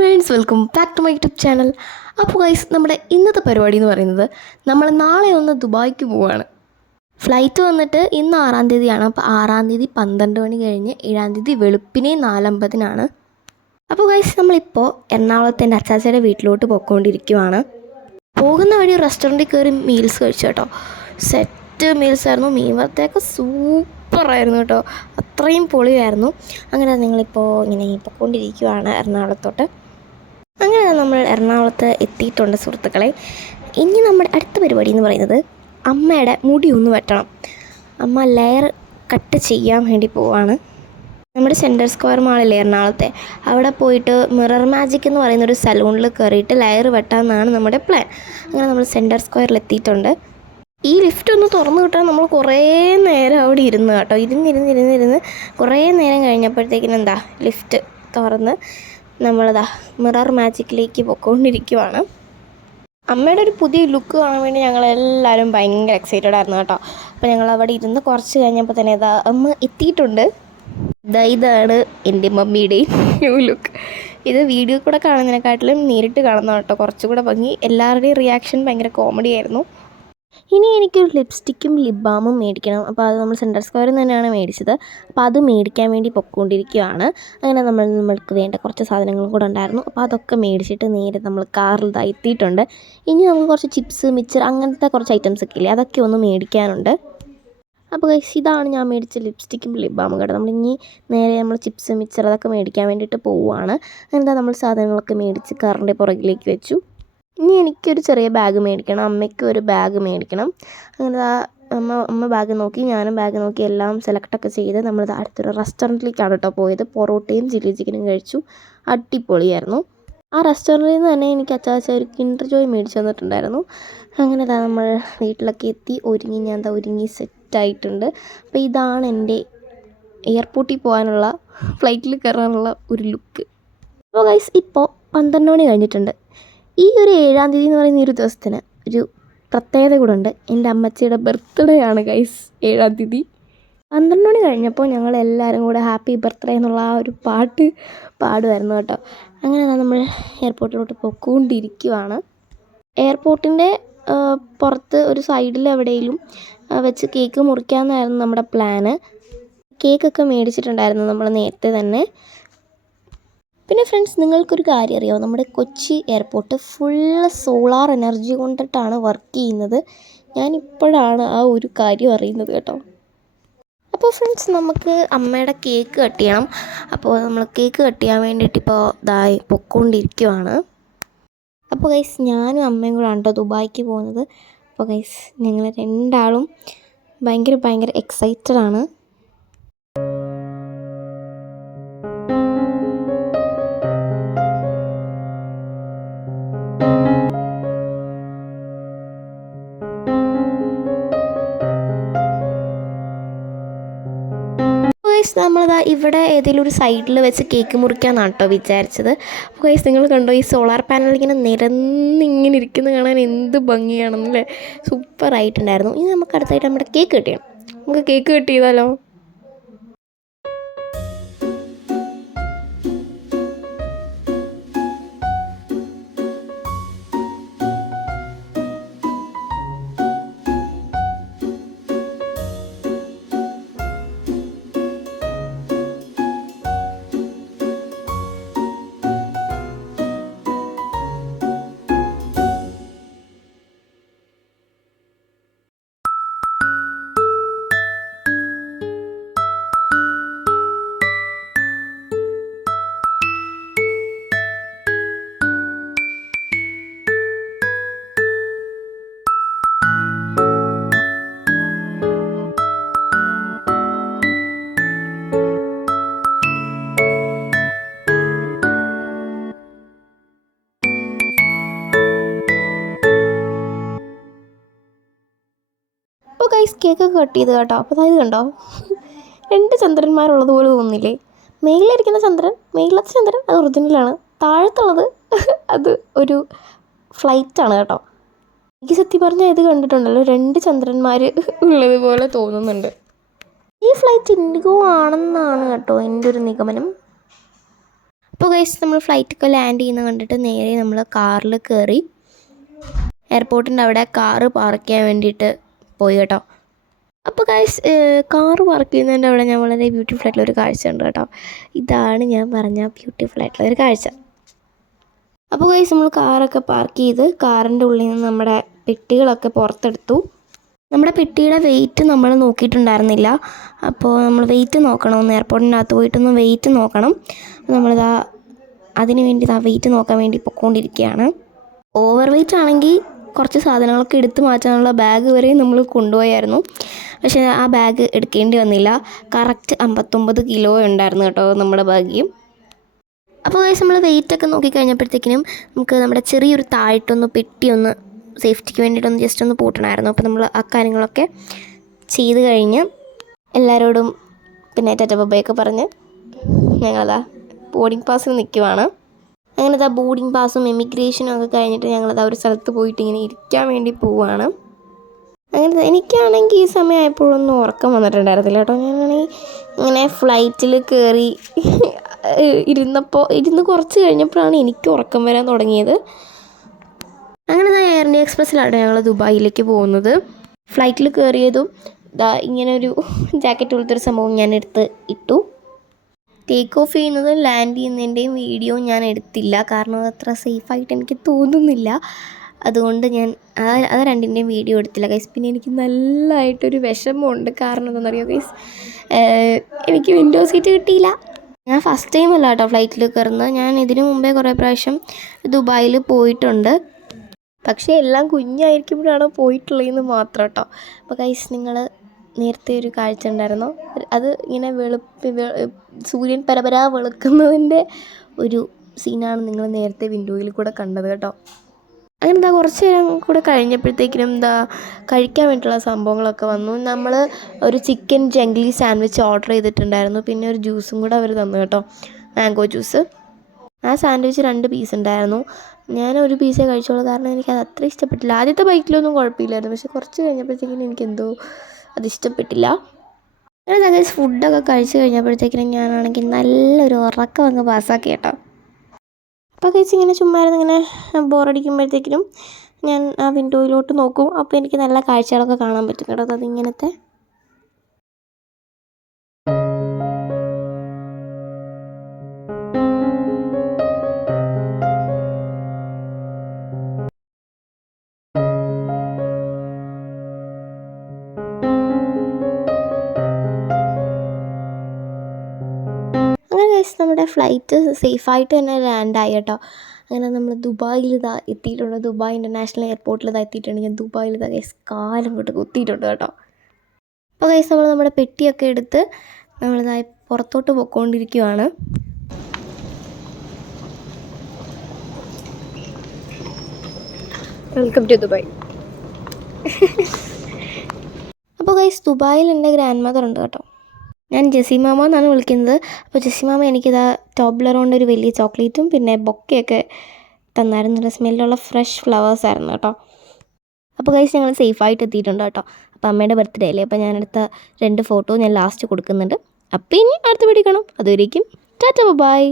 Friends, welcome back to my YouTube channel. അപ്പോൾ guys, നമ്മുടെ ഇന്നത്തെ പരിപാടി എന്ന് പറയുന്നത് നമ്മൾ നാളെ ഒന്ന് ദുബായ്ക്ക് പോവുകയാണ്. ഫ്ലൈറ്റ് വന്നിട്ട് ഇന്ന് 6-ാം തീയതിയാണ്. അപ്പോൾ 6-ാം തീയതി 12 മണി കഴിഞ്ഞ് 7-ാം തീയതി വെളുപ്പിനെ 4:50 അപ്പോൾ ഗൈസ്, നമ്മളിപ്പോൾ എറണാകുളത്തെ എൻ്റെ അച്ചാച്ചയുടെ വീട്ടിലോട്ട് പോയിക്കൊണ്ടിരിക്കുവാണ്. പോകുന്ന വഴി റെസ്റ്റോറൻറ്റിൽ കയറി മീൽസ് കഴിച്ചു കേട്ടോ. സെറ്റ് മീൽസ് ആയിരുന്നു. മീൻ വറുത്തയൊക്കെ സൂപ്പറായിരുന്നു കേട്ടോ. അത്രയും പൊളിയായിരുന്നു. അങ്ങനെ ഞങ്ങളിപ്പോൾ ഇങ്ങനെ പോയിക്കൊണ്ടിരിക്കുവാണ് എറണാകുളത്തോട്ട്. അങ്ങനെ നമ്മൾ എറണാകുളത്ത് എത്തിയിട്ടുണ്ട് സുഹൃത്തുക്കളെ. ഇനി നമ്മുടെ അടുത്ത പരിപാടി എന്ന് പറയുന്നത് അമ്മയുടെ മുടി ഒന്ന് വെട്ടണം. അമ്മ ലെയർ കട്ട് ചെയ്യാൻ വേണ്ടി പോവാണ്. നമ്മുടെ സെൻട്രൽ സ്ക്വയർ മാളില്ലേ എറണാകുളത്തെ, അവിടെ പോയിട്ട് മിറർ മാജിക് എന്ന് പറയുന്നൊരു സലൂണിൽ കയറിയിട്ട് ലെയർ വെട്ടാമെന്നാണ് നമ്മുടെ പ്ലാൻ. അങ്ങനെ നമ്മൾ സെൻട്രൽ സ്ക്വയറിൽ എത്തിയിട്ടുണ്ട്. ഈ ലിഫ്റ്റ് ഒന്ന് തുറന്നു കിട്ടാൻ നമ്മൾ കുറേ നേരം അവിടെ ഇരുന്ന് കേട്ടോ. ഇരുന്ന് കുറേ നേരം കഴിഞ്ഞപ്പോഴത്തേക്കിനും ലിഫ്റ്റ് തുറന്ന് നമ്മളിതാ മിറർ മാജിക്കിലേക്ക് പോയിക്കൊണ്ടിരിക്കുവാണ്. അമ്മയുടെ ഒരു പുതിയ ലുക്ക് കാണാൻ വേണ്ടി ഞങ്ങളെല്ലാവരും ഭയങ്കര എക്സൈറ്റഡ് ആയിരുന്നു കേട്ടോ. അപ്പോൾ ഞങ്ങൾ അവിടെ ഇരുന്ന് കുറച്ച് കഴിഞ്ഞപ്പോൾ തന്നെ അമ്മ എത്തിയിട്ടുണ്ട്. ഇതാണ് എൻ്റെ മമ്മിയുടെയും ന്യൂ ലുക്ക്. ഇത് വീഡിയോ കൂടെ കാണുന്നതിനെക്കാട്ടിലും നേരിട്ട് കാണുന്ന കേട്ടോ കുറച്ചുകൂടെ ഭംഗി. എല്ലാവരുടെയും റിയാക്ഷൻ ഭയങ്കര കോമഡി ആയിരുന്നു. ഇനി എനിക്കൊരു ലിപ്സ്റ്റിക്കും ലിപ് ബാമും മേടിക്കണം. അപ്പോൾ അത് നമ്മൾ സെൻട്രൽ സ്ക്വയറിൽ നിന്ന് തന്നെയാണ് മേടിച്ചത്. അപ്പോൾ അത് മേടിക്കാൻ വേണ്ടി പൊയ്ക്കൊണ്ടിരിക്കുകയാണ്. അങ്ങനെ നമ്മൾക്ക് വേണ്ട കുറച്ച് സാധനങ്ങളും കൂടെ ഉണ്ടായിരുന്നു. അപ്പോൾ അതൊക്കെ മേടിച്ചിട്ട് നേരെ നമ്മൾ കാറിൽ എത്തിയിട്ടുണ്ട്. ഇനി നമുക്ക് കുറച്ച് ചിപ്സ്, മിച്ചർ അങ്ങനത്തെ കുറച്ച് ഐറ്റംസ് ഒക്കെ ഇല്ലേ, അതൊക്കെ ഒന്ന് മേടിക്കാനുണ്ട്. അപ്പോൾ ഗൈസ്, ഇതാണ് ഞാൻ മേടിച്ച ലിപ്സ്റ്റിക്കും ലിപ് ബാമും കേട്ടോ. നമ്മളിനി നേരെ നമ്മൾ ചിപ്സ്, മിച്ചർ അതൊക്കെ മേടിക്കാൻ വേണ്ടിയിട്ട് പോവുകയാണ്. അങ്ങനെ നമ്മൾ സാധനങ്ങളൊക്കെ മേടിച്ച് കാറിൻ്റെ പുറകിലേക്ക് വെച്ചു. ഇനി എനിക്കൊരു ചെറിയ ബാഗ് മേടിക്കണം, അമ്മയ്ക്ക് ഒരു ബാഗ് മേടിക്കണം. അങ്ങനെ അമ്മ ബാഗ് നോക്കി, ഞാനും ബാഗ് നോക്കി, എല്ലാം സെലക്ടൊക്കെ ചെയ്ത് നമ്മൾ അടുത്തൊരു റെസ്റ്റോറൻറ്റിലേക്കാണ് കേട്ടോ പോയത്. പൊറോട്ടയും ചില്ലി ചിക്കനും കഴിച്ചു. അടിപൊളിയായിരുന്നു. ആ റെസ്റ്റോറൻറ്റിൽ നിന്ന് തന്നെ എനിക്ക് അച്ചാച്ച ഒരു കിൻഡർ ജോയ് മേടിച്ച് തന്നിട്ടുണ്ടായിരുന്നു. അങ്ങനെ നമ്മൾ വീട്ടിലൊക്കെ എത്തി. ഞാൻ ഒരുങ്ങി സെറ്റായിട്ടുണ്ട്. അപ്പോൾ ഇതാണ് എൻ്റെ എയർപോർട്ടിൽ പോകാനുള്ള, ഫ്ലൈറ്റിൽ കയറാനുള്ള ഒരു ലുക്ക്. അപ്പോൾ ഗൈസ്, ഇപ്പോൾ 12 മണി കഴിഞ്ഞിട്ടുണ്ട്. ഈ ഒരു 7-ാം തീയതി എന്ന് പറയുന്ന ഒരു ദിവസത്തിന് ഒരു പ്രത്യേകത കൂടെ ഉണ്ട്. എൻ്റെ അമ്മച്ചിയുടെ ബർത്ത്ഡേ ആണ് ഗൈസ് 7-ാം തീയതി. 12 മണി കഴിഞ്ഞപ്പോൾ ഞങ്ങളെല്ലാവരും കൂടെ ഹാപ്പി ബർത്ത്ഡേ എന്നുള്ള ആ ഒരു പാട്ട് പാടുമായിരുന്നു കേട്ടോ. അങ്ങനെ നമ്മൾ എയർപോർട്ടിലോട്ട് പോയിക്കൊണ്ടിരിക്കുവാണ്. എയർപോർട്ടിൻ്റെ പുറത്ത് ഒരു സൈഡിൽ എവിടെയെങ്കിലും വെച്ച് കേക്ക് മുറിക്കാമെന്നായിരുന്നു നമ്മുടെ പ്ലാന്. കേക്കൊക്കെ മേടിച്ചിട്ടുണ്ടായിരുന്നു നമ്മൾ നേരത്തെ തന്നെ. പിന്നെ ഫ്രണ്ട്സ്, നിങ്ങൾക്കൊരു കാര്യം അറിയാമോ? നമ്മുടെ Kochi airport full solar energy കൊണ്ടിട്ടാണ് വർക്ക് ചെയ്യുന്നത്. ഞാനിപ്പോഴാണ് ആ ഒരു കാര്യം അറിയുന്നത് കേട്ടോ. അപ്പോൾ ഫ്രണ്ട്സ്, നമുക്ക് അമ്മയുടെ കേക്ക് കട്ട് ചെയ്യണം. അപ്പോൾ നമ്മൾ കേക്ക് കട്ട് ചെയ്യാൻ വേണ്ടിയിട്ട് ഇപ്പോൾ പൊയ്ക്കൊണ്ടിരിക്കുവാണ്. അപ്പോൾ ഗൈസ്, ഞാനും അമ്മയും കൂടെ ആണ് കേട്ടോ ദുബായ്ക്ക് പോകുന്നത്. അപ്പോൾ ഗൈസ്, ഞങ്ങൾ രണ്ടാളും ഭയങ്കര എക്സൈറ്റഡ് ആണ്. നമ്മളിതാ ഇവിടെ ഏതെങ്കിലും ഒരു സൈഡിൽ വെച്ച് കേക്ക് മുറിക്കാമെന്നാണ് കേട്ടോ വിചാരിച്ചത്. അപ്പോൾ ഗൈസ്, നിങ്ങൾ കണ്ടോ, ഈ സോളാർ പാനൽ ഇങ്ങനെ നിരന്നിങ്ങനെ ഇരിക്കുന്നത് കാണാൻ എന്ത് ഭംഗിയാണെന്നല്ലേ. സൂപ്പറായിട്ടുണ്ടായിരുന്നു. ഇനി നമുക്ക് അടുത്തായിട്ട് നമ്മുടെ കേക്ക് കട്ട് ചെയ്യണം. നമുക്ക് കേക്ക് കട്ട് ചെയ്താലോ? അപ്പോൾ ഗൈസ്, കേക്കൊക്കെ കട്ട് ചെയ്ത് കേട്ടോ. അപ്പോൾ അതായത് കണ്ടോ, 2 ചന്ദ്രന്മാരുള്ളതുപോലെ തോന്നുന്നില്ലേ? മേളിലിരിക്കുന്ന ചന്ദ്രൻ, മേളിലത്തെ ചന്ദ്രൻ അത് ഒറിജിനലാണ്. താഴത്തുള്ളത് അത് ഒരു ഫ്ലൈറ്റാണ് കേട്ടോ. എനിക്ക് സത്യം പറഞ്ഞാൽ ഇത് കണ്ടിട്ടുണ്ടല്ലോ, 2 ചന്ദ്രന്മാർ ഉള്ളതുപോലെ തോന്നുന്നുണ്ട്. ഈ ഫ്ലൈറ്റ് ഇൻഡിഗോ ആണെന്നാണ് കേട്ടോ എൻ്റെ ഒരു നിഗമനം. അപ്പോൾ ഗൈസ് നമ്മൾ ഫ്ലൈറ്റൊക്കെ ലാൻഡ് ചെയ്യുന്നത് കണ്ടിട്ട് നേരെ നമ്മൾ കാറിൽ കയറി എയർപോർട്ടിൻ്റെ അവിടെ കാറ് പാർക്ക് ചെയ്യാൻ വേണ്ടിയിട്ട് പോയി കേട്ടോ. അപ്പോൾ ഗൈസ് കാറ് പാർക്ക് ചെയ്യുന്നതിൻ്റെ അവിടെ ഞാൻ വളരെ ബ്യൂട്ടിഫുൾ ആയിട്ടുള്ളൊരു കാഴ്ച ഉണ്ട് കേട്ടോ. ഇതാണ് ഞാൻ പറഞ്ഞ ബ്യൂട്ടിഫുൾ ആയിട്ടുള്ളൊരു കാഴ്ച. അപ്പോൾ ഗൈസ് നമ്മൾ കാറൊക്കെ പാർക്ക് ചെയ്ത് കാറിൻ്റെ ഉള്ളിൽ നിന്ന് നമ്മുടെ പെട്ടികളൊക്കെ പുറത്തെടുത്തു. നമ്മുടെ പെട്ടിയുടെ വെയിറ്റ് നമ്മൾ നോക്കിയിട്ടുണ്ടായിരുന്നില്ല. അപ്പോൾ നമ്മൾ വെയിറ്റ് നോക്കണം, ഒന്ന് എയർപോർട്ടിനകത്ത് പോയിട്ടൊന്ന് വെയിറ്റ് നോക്കണം. അതിന് വേണ്ടി വെയിറ്റ് നോക്കാൻ വേണ്ടി പൊയ്ക്കൊണ്ടിരിക്കുകയാണ്. ഓവർ വെയിറ്റ് ആണെങ്കിൽ കുറച്ച് സാധനങ്ങളൊക്കെ എടുത്തു മാറ്റാനുള്ള ബാഗ് വരെയും നമ്മൾ കൊണ്ടുപോയായിരുന്നു. പക്ഷേ ആ ബാഗ് എടുക്കേണ്ടി വന്നില്ല. കറക്റ്റ് 59 കിലോ ഉണ്ടായിരുന്നു കേട്ടോ നമ്മുടെ ബാഗിയും. അപ്പോൾ ഗൈസ് നമ്മൾ വെയിറ്റൊക്കെ നോക്കിക്കഴിഞ്ഞപ്പോഴത്തേക്കിനും നമുക്ക് നമ്മുടെ ചെറിയൊരു താഴത്തൊന്ന് പെട്ടിയൊന്ന് സേഫ്റ്റിക്ക് വേണ്ടിയിട്ടൊന്ന് ജസ്റ്റ് ഒന്ന് പൂട്ടണമായിരുന്നു. അപ്പോൾ നമ്മൾ ആ കാര്യങ്ങളൊക്കെ ചെയ്ത് കഴിഞ്ഞ് എല്ലാവരോടും പിന്നെ ടാറ്റ ബൈയൊക്കെ പറഞ്ഞ് ഞങ്ങളതാ ബോർഡിംഗ് പാസിന് നിൽക്കുവാണ്. അങ്ങനെ ബോർഡിംഗ് പാസും എമിഗ്രേഷനും ഒക്കെ കഴിഞ്ഞിട്ട് ഞങ്ങളത് ഒരു സ്ഥലത്ത് പോയിട്ട് ഇങ്ങനെ ഇരിക്കാൻ വേണ്ടി പോവുകയാണ്. അങ്ങനെ എനിക്കാണെങ്കിൽ ഈ സമയമായപ്പോഴൊന്നും ഉറക്കം വന്നിട്ടുണ്ടായിരുന്നില്ല കേട്ടോ. ഞാനാണെങ്കിൽ ഇങ്ങനെ ഫ്ലൈറ്റിൽ കയറി ഇരുന്ന് കുറച്ച് കഴിഞ്ഞപ്പോഴാണ് എനിക്ക് ഉറക്കം വരാൻ തുടങ്ങിയത്. അങ്ങനെ എയർ ഇന്ത്യ എക്സ്പ്രസ്സിലാണ് ഞങ്ങൾ ദുബായിലേക്ക് പോകുന്നത്. ഫ്ലൈറ്റിൽ കയറിയതും ഇങ്ങനെ ഒരു ജാക്കറ്റ് പോലത്തൊരു സംഭവം ഞാൻ എടുത്ത് ഇട്ടു. ടേക്ക് ഓഫ് ചെയ്യുന്നതും ലാൻഡ് ചെയ്യുന്നതിൻ്റെയും വീഡിയോ ഞാൻ എടുത്തില്ല, കാരണം അതത്ര സേഫായിട്ട് എനിക്ക് തോന്നുന്നില്ല. അതുകൊണ്ട് ഞാൻ അത് രണ്ടിൻ്റെയും വീഡിയോ എടുത്തില്ല ഗൈസ്. പിന്നെ എനിക്ക് നല്ലതായിട്ടൊരു വിഷമമുണ്ട്. കാരണം എന്താണെന്നറിയോ ഗൈസ്, എനിക്ക് വിൻഡോ സീറ്റ് കിട്ടിയില്ല. ഞാൻ ഫസ്റ്റ് ടൈം അല്ല കേട്ടോ ഫ്ലൈറ്റിൽ കയറുന്നത്. ഞാൻ ഇതിനു മുമ്പേ കുറേ പ്രാവശ്യം ദുബായിൽ പോയിട്ടുണ്ട്. പക്ഷേ എല്ലാം കുഞ്ഞായിരിക്കുമ്പോഴാണ് പോയിട്ടുള്ളതെന്ന് മാത്രം കേട്ടോ. അപ്പോൾ ഗൈസ് നിങ്ങൾ നേരത്തെ ഒരു കാഴ്ച ഉണ്ടായിരുന്നു, അത് ഇങ്ങനെ സൂര്യൻ പരപരാ വെളുക്കുന്നതിൻ്റെ ഒരു സീനാണ് നിങ്ങൾ നേരത്തെ വിൻഡോയിൽ കൂടെ കണ്ടത് കേട്ടോ. അങ്ങനെ കുറച്ച് നേരം കൂടെ കഴിഞ്ഞപ്പോഴത്തേക്കിനും കഴിക്കാൻ വേണ്ടിയിട്ടുള്ള സംഭവങ്ങളൊക്കെ വന്നു. നമ്മൾ ഒരു ചിക്കൻ ജംഗ്ലി സാൻഡ്വിച്ച് ഓർഡർ ചെയ്തിട്ടുണ്ടായിരുന്നു. പിന്നെ ഒരു ജ്യൂസും കൂടെ അവർ തന്നു കേട്ടോ, മാംഗോ ജ്യൂസ്. ആ സാൻഡ്വിച്ച് 2 പീസ് ഉണ്ടായിരുന്നു. ഞാൻ ഒരു പീസേ കഴിച്ചോളൂ, കാരണം എനിക്കത് അത്ര ഇഷ്ടപ്പെട്ടില്ല. ആദ്യത്തെ ബൈക്കിലൊന്നും കുഴപ്പമില്ലായിരുന്നു, പക്ഷേ കുറച്ച് കഴിഞ്ഞപ്പോഴത്തേക്കിനും എനിക്കെന്തോ അതിഷ്ടപ്പെട്ടില്ല. അങ്ങനെ ഫുഡൊക്കെ കഴിച്ച് കഴിഞ്ഞപ്പോഴത്തേക്കിനും ഞാനാണെങ്കിൽ നല്ലൊരു ഉറക്കം അങ്ങ് പാസ്സാക്കി കേട്ടോ. അപ്പോൾ കഴിച്ച് ഇങ്ങനെ ചുമ്മാ ഇങ്ങനെ ബോറടിക്കുമ്പോഴത്തേക്കിനും ഞാൻ ആ വിൻഡോയിലോട്ട് നോക്കും. അപ്പോൾ എനിക്ക് നല്ല കാഴ്ചകളൊക്കെ കാണാൻ പറ്റും കേട്ടോ. അതിങ്ങനത്തെ നമ്മുടെ ഫ്ലൈറ്റ് സേഫായിട്ട് തന്നെ ലാൻഡായി കേട്ടോ. അങ്ങനെ നമ്മൾ ദുബായിൽ എത്തിയിട്ടുണ്ട്. ദുബായ് ഇൻ്റർനാഷണൽ എയർപോർട്ടിൽ എത്തിയിട്ടുണ്ട്. ഞാൻ ദുബായിൽ കാലം കൊണ്ട് കുത്തിയിട്ടുണ്ട് കേട്ടോ. അപ്പോൾ ഗൈസ് നമ്മൾ നമ്മുടെ പെട്ടിയൊക്കെ എടുത്ത് നമ്മളിതായി പുറത്തോട്ട് പോയിക്കൊണ്ടിരിക്കുകയാണ്. Welcome to Dubai. അപ്പോൾ ഗൈസ് ദുബായിൽ എൻ്റെ ഗ്രാൻഡ് മദർ ഉണ്ട് കേട്ടോ. ഞാൻ ജെസ്സിമാമ എന്നാണ് വിളിക്കുന്നത്. അപ്പോൾ ജെസ്സിമാമ എനിക്കിതാ ടോബ്ലറോണ്ട് ഒരു വലിയ ചോക്ലേറ്റും പിന്നെ ബൊക്കയൊക്കെ തന്നായിരുന്നു. നല്ല സ്മെല്ലുള്ള ഫ്രഷ് ഫ്ലവേഴ്സ് ആയിരുന്നു കേട്ടോ. അപ്പോൾ ഗൈസ് ഞങ്ങൾ സേഫായിട്ട് എത്തിയിട്ടുണ്ട് കേട്ടോ. അപ്പോൾ അമ്മയുടെ ബർത്ത്ഡേ അല്ലേ, അപ്പോൾ ഞാനെടുത്ത 2 ഫോട്ടോ ഞാൻ ലാസ്റ്റ് കൊടുക്കുന്നുണ്ട്. അപ്പോൾ ഇനി അടുത്ത വീഡിയോ കാണാം. അതുവരേക്കും ടാറ്റ ബൈ.